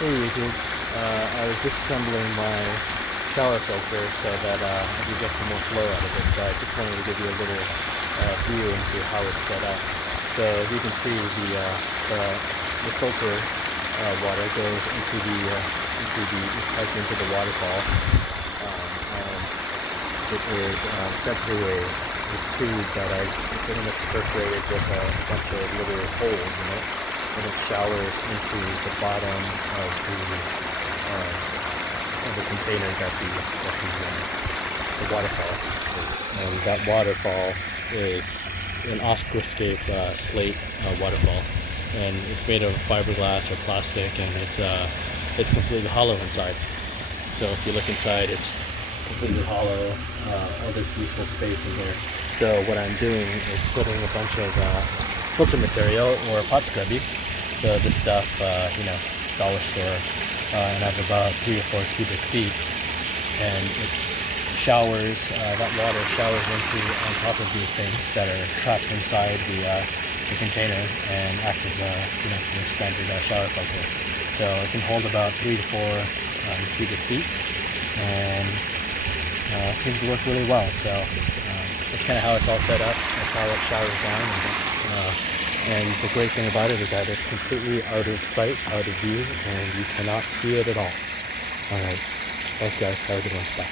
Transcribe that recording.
Hey YouTube, I was disassembling my shower filter so that I could get some more flow out of it. So I just wanted to give you a little view into how it's set up. So as you can see, the filter water goes is piped into the waterfall, and it is sent through a tube that I pretty much perforated with a bunch of little holes in it, and it showers into the bottom of the container that the waterfall is. And that waterfall is an aquascape slate waterfall, and it's made of fiberglass or plastic, and it's completely hollow inside. So if you look inside, it's completely hollow, all this useful space in here. So what I'm doing is putting a bunch of filter material or pot scrubbies. So this stuff, dollar store, and I have about 3 or 4 cubic feet, and it showers, that water showers on top of these things that are trapped inside the container, and acts as your standard shower filter. So it can hold about 3 to 4 cubic feet, and seems to work really well. So that's kind of how it's all set up. That's how it showers down, and the great thing about it is that it's completely out of sight, out of view, and you cannot see it at all. Alright, thanks guys, have a good one, bye.